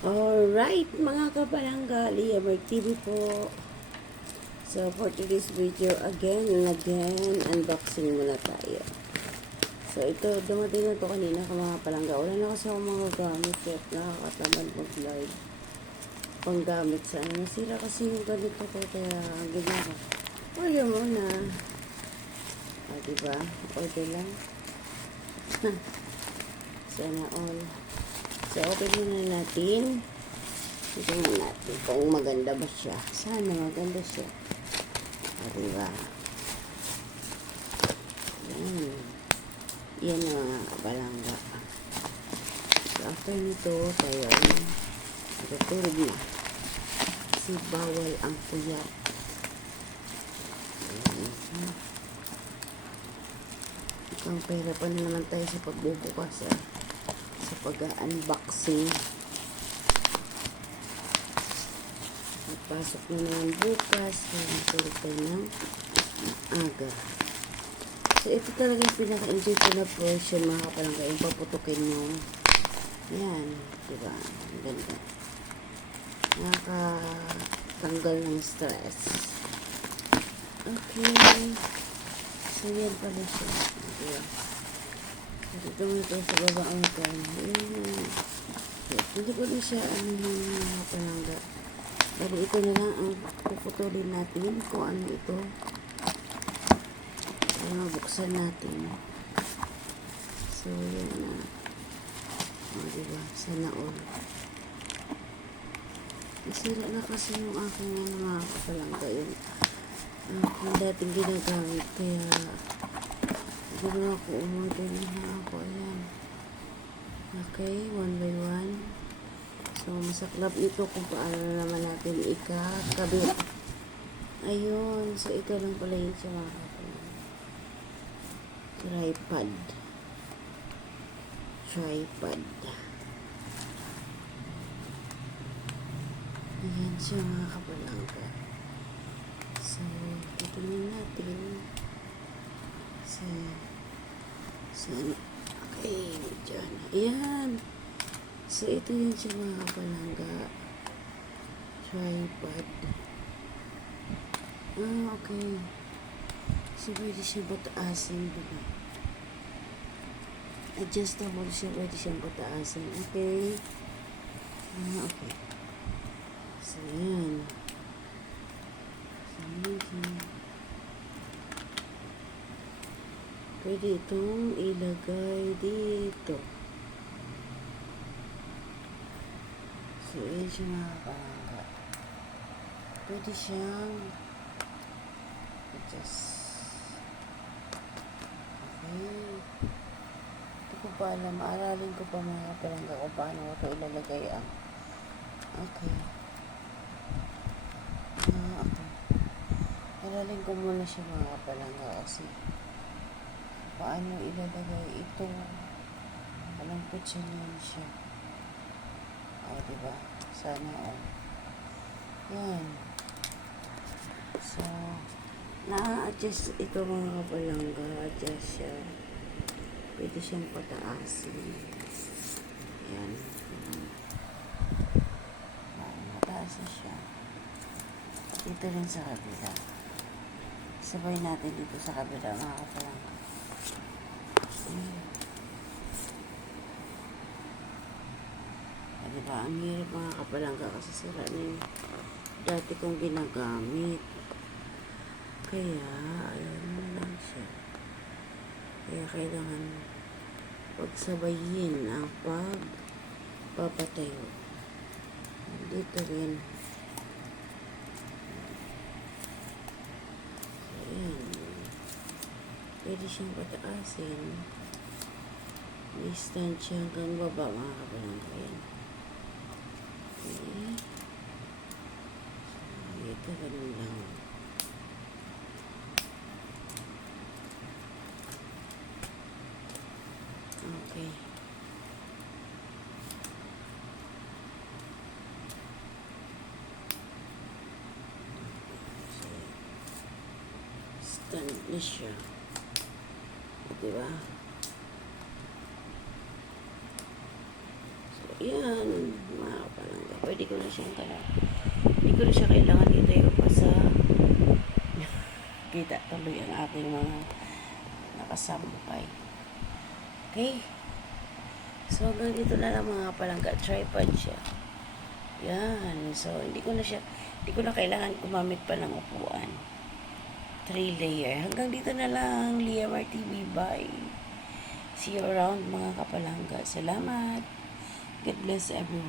Alright, mga kabalangga, Lia Mark TV po. So, for today's video, again and again, unboxing muna tayo. So, ito, dumating na ito kanina ka mga palangga. Wala na kasi akong mga gamit, kaya nakakatamad mag-live. Panggamit sana. Nasira kasi yung ganito ko, kaya ganyan ko. Order muna. Diba? Order lang. Sana all. So, open muna natin. Tingnan natin kung maganda ba siya. Sana maganda siya. Diba? Yan. Yan ang mga kabalangga. So, after nito, tayo ay natutulog na. Kasi bawal ang puyat. Ikang pera pa na naman tayo sa pagbubukas sa pag-unboxing. Pasok na naman bukas. Matulog tayo ng aga. So, ito talaga yung pinaka-enjoy ko na portion, mga kapalangga. Yung paputukin nyo. Yan. Diba? Ang ganda. Nakakatanggal ng stress. Okay. So, yan pala siya. Diba? Ito mo ito sa baba ang ito. Hindi ko na siya mga palangga. Pero ito na lang ang puputulin natin kung ano ito. Ano, buksan natin. So, yan na. Diba? Sana all. Nasira na kasi yung aking mga kapalangga yun. Yung dating ginagamit. Kaya, hindi na ako umorder na ako. Ayan. Okay, one by one. So, masaklap ito kung paano naman natin ikakabit. Ayun. So, ito lang pala yun siya mga kapalangga. Tripod. Ayan siya mga kapalangga. So, titingnan natin. So, okay, dyan. Ayan. So, ito yun siya mga kapalangga. Tripod. Okay. So, pwede siya bataasin. Diba? Adjustable siya. Pwede siyang bataasin. Okay. Okay. So, yan. So, pwede itong ilagay dito. So, yan siya mga kapalangga. Pwede siyang adjust. Okay. Hindi ko pa alam. Maaralin ko pa mga kapalangga kung paano ko ito ilalagay ang. Okay. Okay. Aralin ko muna siya mga kapalangga kasi paano ilalagay ito. Walang putsanin siya. Diba? Sana all. Yan. So, na-adjust ito mga kapalangga. Adjust siya. Pwede siyang pataasin. Yan. Mataas na siya. Dito rin sa kabila. Sabay natin dito sa kabila mga kapalangga. Diba? Ang hirap mga kapalangga kasi sira na yung dati kong ginagamit. Kaya, alam mo lang siya. Kaya kailangan pagsabayin ang pagpapatayo. Dito rin. Ayan. Pwede siyang pataasin. May stand siya hanggang baba mga kapalangga. Ayan. Okay. So, ito ganun lang. Okay. Stand na siya. Diba? So, yan. Mga kapalangga. pwede ko na siyang hindi ko na siya kailangan itayo pa sa kita tuloy ang aking mga nakasambay. Okay? So, hanggang dito na lang mga palangga. Tripod siya. Yan. So, hindi ko na kailangan gumamit pa ng upuan. 3 layer. Hanggang dito na lang. Liamar TV. Bye. See you around mga kapalangga. Salamat. God bless everyone.